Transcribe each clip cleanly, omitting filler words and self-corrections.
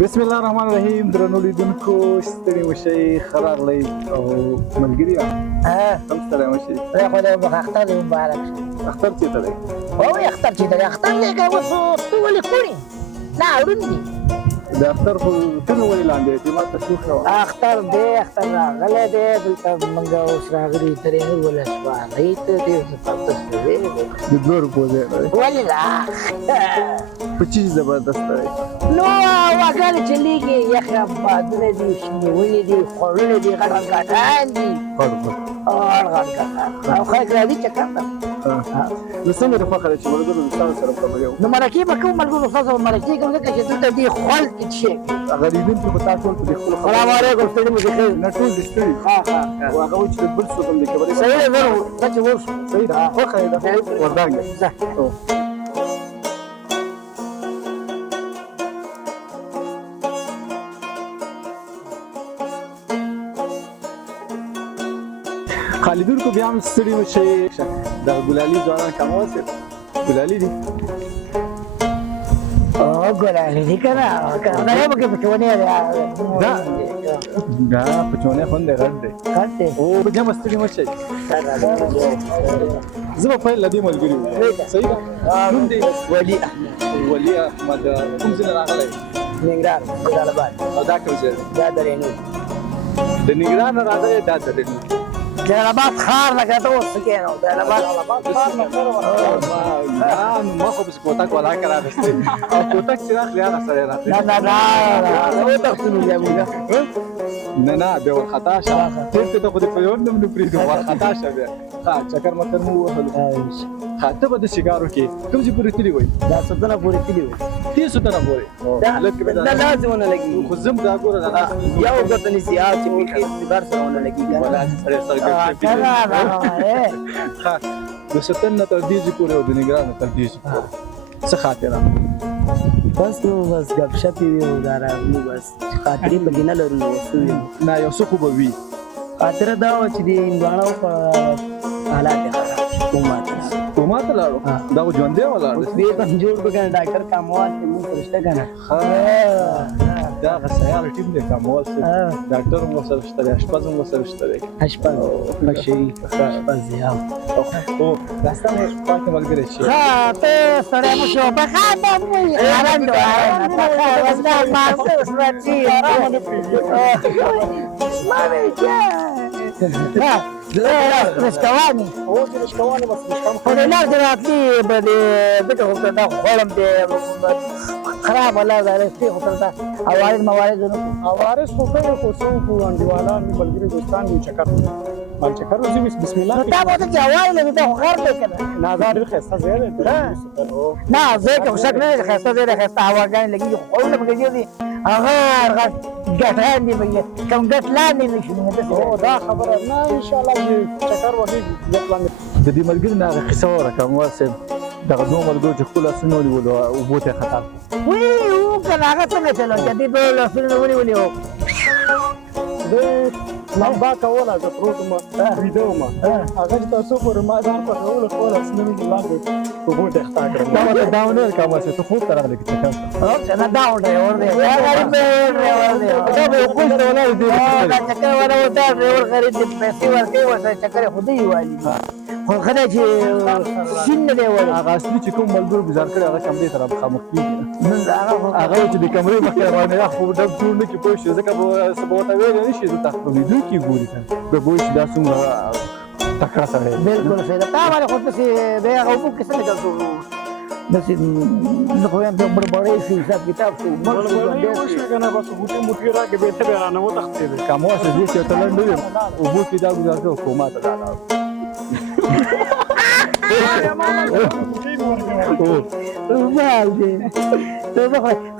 بسم الله الرحمن الرحیم. درنو لیدونکو ستړي مشئ، ښه راغلئ او ملګري هم ستړي مشئ. خو د اختر دې مبارک شه. اختر چېرته دی؟ او اختر چېرته دی؟ اختر دی که اوس ته ولې کوڼ نه اړون دي. د اختر خو ته مې ولې لاندې دی؟ ما تشویق کوه. اختر دی، اختر راغلی دی. دلته موږ اوس راغلي ترینو ولسوالۍ ته. ډېر زبردست دی. د 2 روپو ځای دی. ولې لا په چیز زبردست دی. نو هواګانې چلېږي، یخه بادونه دي، شنې ونې دي، خوړونه دي، غټ غټ ګاټان دي. غټ غټ ګاټان او خلک راځي چکر ته. نو څنګه د فخر چې ملګرو د ستاسو سره خبرې وکړو؟ نو مرکې به کوم ملګرو ستاسو مرکې کوم ځکه چې دلته دې خوړ څښي. هغه لیدونکي خو تا ټول په دې خپلو سلام علیکم. ستړي مو بخیر. نه ټول دې ستړي. خو هغه وایي چې د بل څوک هم دې خبرې صحیح ده. زه چې اوس صحیح ده. خوښه یې ده. ورداګه ځه. خالدونکو بیا هم ستړي مشئ. دغه ګلالي ځوانان کمال صاحب ګلالي دي. ګلالي دي که نه؟ دا یې پکې پچونی دی. دا پچونی خوند دی، غټ دی. غټ دی. او په جمع ستړي مشئ. زه به پیل له دې ملګري وم. صحیح ده. نوم دی ولي احمد. کوم ځای نه راغلی؟ ننګرهار جلال آباد. او دا کوم ځای دی؟ دا درېنو. د ننګرهار نه راغلی. دا درېنو. جلال آباد ښار لکه ته اوس څه کښېنو؟ جلال آباد ښار ما خو پسې کوتک ولاکه راغستې او کوتک چې راغلی هغه سړی راغلی. نه وتښتلو بیا موږ. نه بیا ورخطا شه. تېر ته خو دې په یو نوم نه پرېږدو. ورخطا شه بیا. چکر مکر مو ووهلو. ته به د سیګارو کې کوم ځای پورې تللي وئ؟ دا سوتنه پورې تللي وئ. دې سوتنه پورې؟ دا داسې ونه لګېږي. خو زم دا ګوره دا یو ګوته نیسي او چې بیخي سیګار سره ونه لګېږي. داسې سړی سر ګډ د سوتن نه تر دې ځای پورې او د ننګرهار نه تر دې ځای پورې څه خاطره؟ بس نو بس ګپ شپې وي او دا راغلو. بس خاطرې پکې نه لرو. نو نه یو څه خو به وي. خاطره دا وه چې د هندواڼو په حالات یې خراب شي. کوما ته لاړو؟ دا خو ژوندی ولاړ دی. اوس بېرته جوړ کړو که نه. ډاکټر کاموال چې موږ سره شته که نه. دا هغه سیار ټیم دی کاموال صاحب. ډاکټر هم ورسره شته دی، اشپز هم ورسره شته دی. اشپز بشري اشپز دی. او دا ستا پاتې ملګری چې ښه ته ستړی مه شو. په خاطر مې حرام دی. رشکواني خو د لار دې راتلي به د ځکه خو دا خوړم دی خراب ولا دا رشتې خو درته عوارض موارض نه کوو. عوارض خو کوي خو څه وکړو انډیوالان مې ملګري دوستان مې چکر مال چکر وځي. بسم الله. نو تا به ورته چې عوارض لري دا خو غر دی که نه؟ نه دا ډېر ښایسته ځای دی. نه ځای که خو شک نه دی چې ښایسته ځای دی. ښایسته هواګانې لګېږي خو خوړونه پکې ډېر دي. هغه ګټان دي پکې کوم ګټ لاندې نه شي. او دا خبره نه انشاءالله چې چکر وهي ګټ لاندې. د دې ملګري نه هغه قصه ووره کاموال صاحب. دغه 2 ملګرو چې خپل لاسونه ونیولو اوبو ته یې خطا کړو. وو که نه هغه څنګه چلو چې دې 2 لاسونه ونیولي وو؟ زه لمبا کوله زه پروت وم ویده وم. هغه چې تاسو پورې ما ځان پټولو خپل لاسونه مې لاندې اوبو ته اخطا کړم. دا ونه ویل کاموال صاحب ته خوب ته راغلی که چکر ته؟ که نه دا خو ډریور دی. دا غریب ډریور دی. دا به یو کول ته ولاړ دی. دا چکر والا و دا ډریور غریب دی. پیسې ورکوي ورسره چکر یې خو دی والي. خو ښه دی چې سین نه دی وړی. هغه اصلي چې کوم ملګرو ګزار کړی هغه کمرې ته مخامخ کېږي. هغه وایي چې د کمرې مخکې روانه یخ خو ډب جوړ نه کړي پوه شو. ځکه به څه به ورته ویلی نه شي. دلته په ویډیو کې ګوري که نه به وایي چې دا څومره تکړه سړی دی. بلکل صحیح ده. تا باندې خو داسې دی هغه اوبو کې څه نه کوو. داسې زه خو یم بړبړی شو حساب کتاب شو بړبړی وشوې که نه بس غوټې موټې راکړې بېرته بیا رانه وتښتېدې. کاموال صاحب دې چې یو تلنډ نه ویم اوبو کې دا ګزار کړی او کوما ته دا لاړو.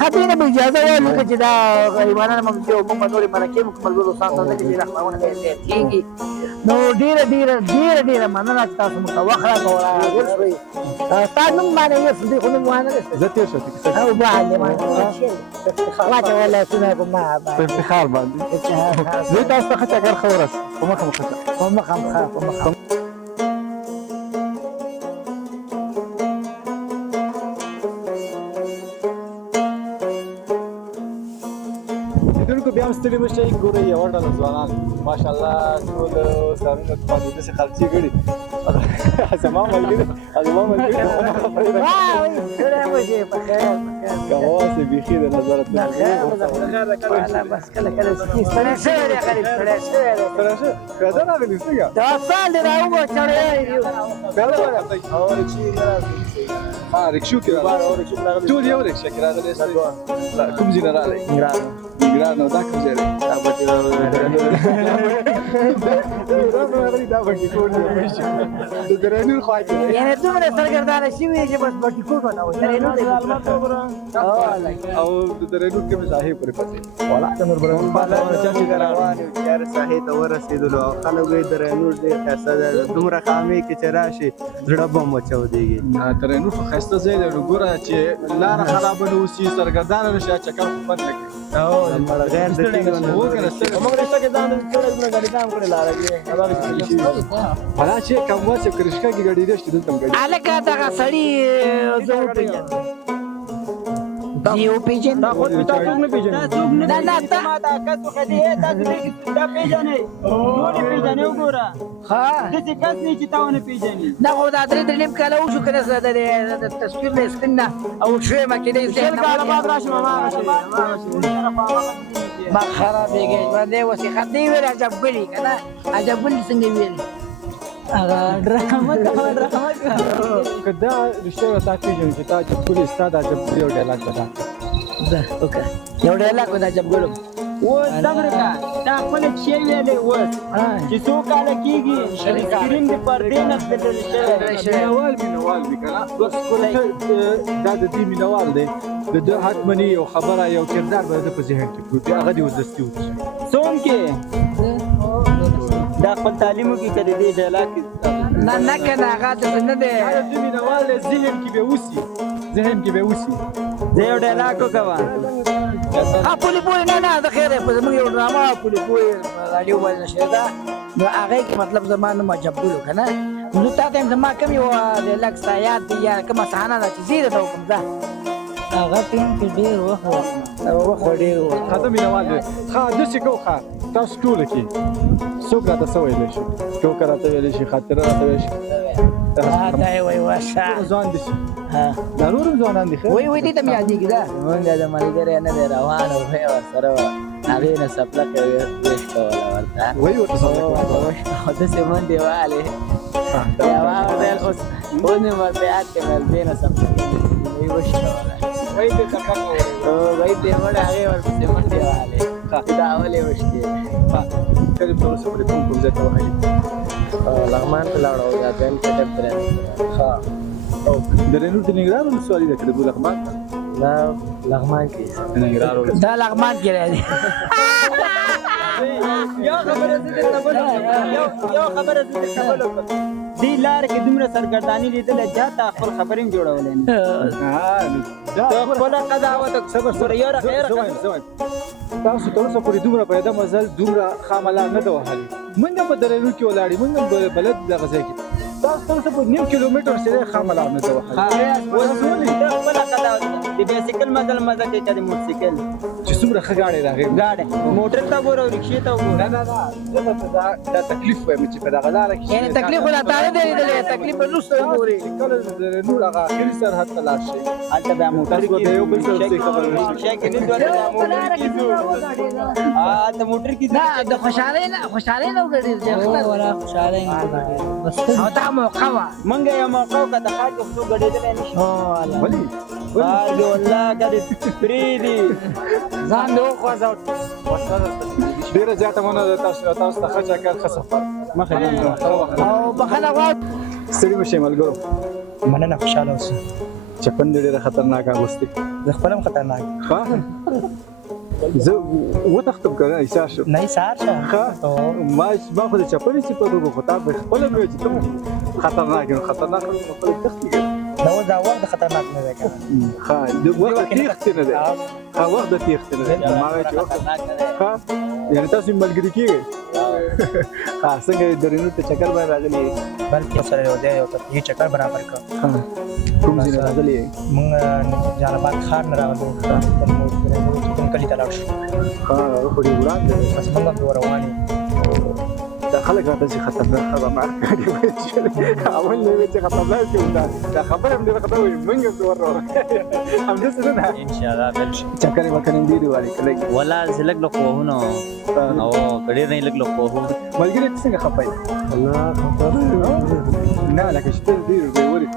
خبرې نه به اجازه وایم که چې دا غریبانان موږ چې اوبه په نورې مرکې موږ ملګرو دوستانو سره ځکه چې رحمونه به زیاتېږي. نو ډېره مننه چې تاسو موږ ته وخت راکړو راغونډ شوئ. ستا نوم باندې یې دې خو نوم وانه دی. زه تېر شو کیسه او باندې واچوه لاسونه په ما په افتخار باندې. زه تاسو ته ښه چکر ښه ورځ په مخه مو ښه شه. په مخه لیدونکو بیا هم ستړي مه شئ ګورئ یوه ډله ځوانان ماشاءالله ټول سرونه باندې داسې خرچې کړي زما ملګري کواسې بیخي د نظارت بس کله کله ستړی شوی دی غریب ستړی شوی دی پیاده راغلي څنګه دا سال دی راووت چړی پیاده راغلی رکشو کې راغلی ټول یو رکشه کې راغلی کوم ځای نه راغلی نګران او دا کوم ځای دی دا بټي کوټ دی د درنور خوا کې یعنې دومره سرګردانه شوي چې بس بټي کوټ ونهو درنور دی او د درنور کې مې ظاهر پرې پاتې والا تمر برابر بالا چې روان یو چار ساحې ته ورسېدلو او خلک یې درنور دی ښایسته ده دومره خامې کې چې راشي زړه به مو چاودېږي درنور خو ښایسته ځای دی ګوره چې لاره خرابه نه اوسي سرګردانه نه شي چکر خو خوند نه کوي غیر د موږ رسته کې ځان ټول غاډي کام کړی لاره کې حالا چې کوم واسه کرشکا کې غاډي دې دلته غاډي الکه دغه سړی زه وپېژنم یو پیجن دا خود پتا څوک نه پیژني نه نه ته ما دا کس خو دې تاسو دې دا پیژنې نو نه پیژنې وګوره ها دې کس نه چې تاونه پیژنې دا خو دا درې نیم کاله وشو کنه د تصویر له سکرین نه او شوی ما کې دې شل کاله بعد راشم ما خرابېږي باندې وسې خدای ویل عجب ګلی کنه عجب ګلی څنګه ویل هغه ډرامه کدا رښتیا تا پیژنې چې تا چې پولیس استاد عجب یو ډایلاګ ده ده اوکې یو ډایلاګ دا عجب ګلو و صبر کا دا خپل شی ویلې و چې څو کاله کېږي سکرین دې پردې نه بدل شوی مینوال وکړه بس کوله دا د دې مینوال دی د حتمنی یو خبره یو کردار به د په ذهن کې پروت هغه دی ودستي وځي څوم کې دا خپل تعلیمو کې کړي دې ډایلاګ نه نه کنه هغه د نه دی د مینوال ذهن کې به وسی زه یو ډایلاګ وکړم پولی پولی نه د خیره په زموږ یو ډرامه پولی پولی راډیو باندې نشته دا نو هغه کې مطلب زمانه مجب ګلو کنه نو تاسو هم زما کوم یو د لک سایات یا کوم صحنه ده چې زیره ته کوم ده هغه ټیم کې ډیر وخت ډیر خاطر مینوال دی ښه داسې کو ښه تاسو ټول کې څوک راته څه ویلی شي ټوکه راته ویلی شي خاطره راته ویلی شي دا یې وایي واشه ځوان دي دا نور هم ځوانان دي ښه وایي دې ته مې یادېږي دا مونږ د ملګری نه دی روان او ورسره هغې نه سپلکه ویش کوله ورته وایي ورته سپلکه داسې منډې والې بیا واورېدل اوس مې ورته یاد کړې مې دې نه سپلکه وایي وش کوله وایي دې سپلکه وایي دې مړه هغې ورپسې منډې والې دا اولې وش کې کریم ته ورسه پورې کوم ځای ته وښایي لغمان ته لاړو دا دویم چکر ترې ښه او د رینو د ننګرهار ولسوالي ده که د لغمان دا لغمان کې ننګرهار دا لغمان کې راځي یو خبره دې تبلو دې لار کې دومره سرګردانی لیدل جاته خپل خبرې جوړولې نه خپل قضاوت صبر یو خیر تاسو ته اوسه پورې دومره پیدا مزل دومره خاملا نه ده وهلې موږ په درنو کې ولاړې موږ بلد دغه ځای کې تاسو ته اوسه په 9 کیلومتر سره خاملا نه ده وهلې خپل قضاوت د بایسکل مزل کې چې د موټرسایکل چې څومره ښه ګاډی راغی ګاډی موټر ته ګوره او رکشې ته ګوره نه دا تکلیف وایم چې په دغه لاره کې یعنې تکلیف ولا تاره دی لیدلی تکلیف به نوسته وګورې کله د نور هغه اخري سرحد ته لاړ شئ هلته بیا موټر تاسو به د یو بل سره څه خبره نه شي کې نه هلته موټر کې نه د خوشحالۍ نه وګړي ولا خوشحالۍ نه او دا موقع وه منګه یو موقع وکړه د خاک څو ګډېدلی نه شي ولې والله کدې پرېږدي ځان دې وخوځه ډېره زیاته مننه ده تاسو ته ښه چکر ښه سفر مخه دې او بخښنه غواړم ستړي مه شئ ملګرو مننه خوشحاله اوسه چپن دې ډېره خطرناکه اغوستې زه خپل هم خطرناک ښه زه وتښتم که نه ایسار شم نه ایسار شه ښه ما خو د چپنې صفت وکړو خو تا به خپله مې ویل چې ته خطرناک یې خطرناک نو خلک تښتي که دا اوس دا وخت د خطرناک نه دی که ښه د وخت د تېښتې نه دی وخت د تېښتې نه دی ما وایي چې وخت ښه یعنې تاسو ملګري کېږئ ښه څنګه درنو ته چکر باندې راغلی بلکې سره یو دی یو تفریحي چکر برابر کړ کوم ځای نه راغلی یې؟ موږ جلال آباد ښار نه راغلو خپل مور چې کوم کلي ته لاړ شو ها خو ډېر وړاندې دی. بس موږ هم روان یو دا خلک راته چې خطرناک خبر کړي وایي چې اول نه وي چې خطرناک دي دا خبره هم ډېره خطرناک وي موږ هم ور روان همداسې نه ده ان شاء الله بل شي چکرې وکړې ډېرې وارې کړی ولا زلګ له کوهونو او ډېر نه لګ له کوهونو ملګري ته څنګه خفه یې؟ الله خطر نه لکه چې ته ډېر ډېورې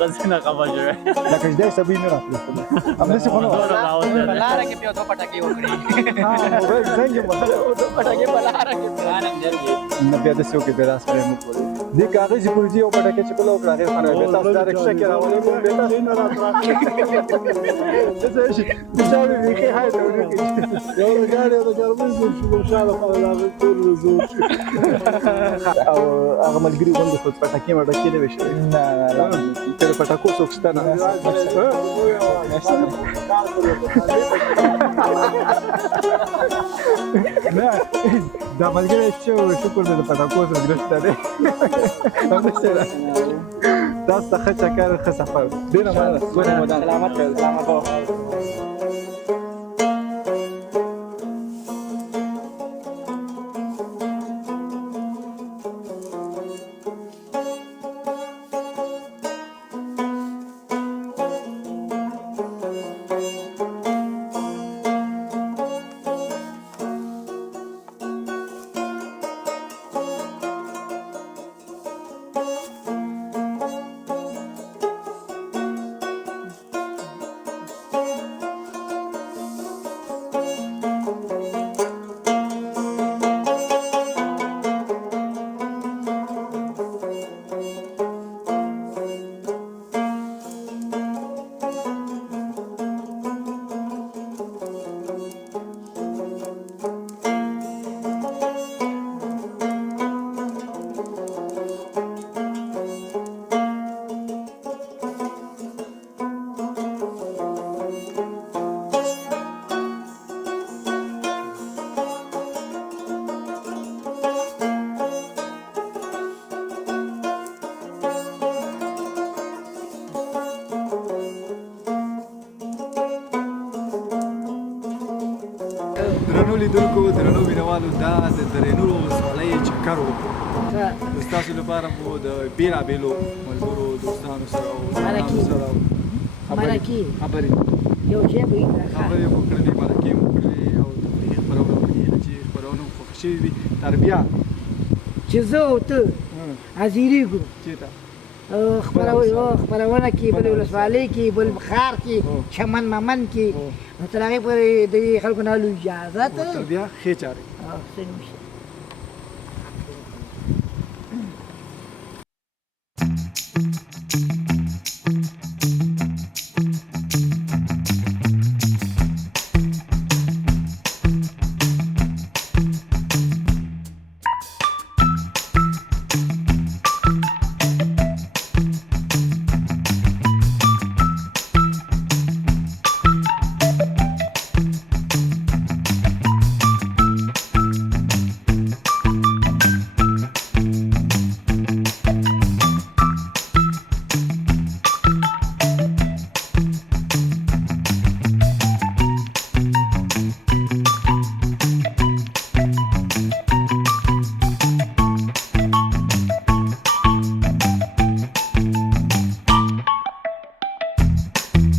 غزنه خبر جوړه لکه چې دای سبي نه راتلو همداسې خو نه وه. په لاره کې بیا دوه پټکې وکړي موبایل زنګ یې وهلی. دوه پټکې په لاره کې پلانم درګي نه بیا داسې وکړې بیا داسې پرې مو کولې دې کاغذي پروژې یو پټکې چې بله وکړه هغې خانه بیا تاسو دا رکشه کې راولې مونږ بیا تاسو نه داسې شي د چا مې بیخي هاي ته ونکړي یو د ګاډي او د ګرمۍ زور شو د شا لپاره د هغه ټول زور شو او هغه ملګري غوندې خو پټکې مټکې نه وې شوې ته د پټکو څوک شته نه نه دا ملګری چې شکر دې د پټکو سره ګرفته دی همداسې ده تاسو ته ښه چکر ښه سفر ډېره مننه ګوره مو سلامت سلامت درنو لیدونکو درنو مینوالو دا د درېنورو ولسوالۍ چکر و ستاسو لپاره مو د بېلابېلو ملګرو دوستانو سره او ځوانانو سره مرکې خبرې یو شی به خبرې مو کړلې مرکې مو کړلې او تفریحي خپرونه مو کړې چې خپرونه مو خوښې شوي وي تر بیا چې زه او ته حاضرېږو چېرته خپرونه کې بل ولسوالۍ کې بل ښار کې چمن ممن کې نو تر هغې پورې د خلکو نه اجازه تر بیا ښې چارې ته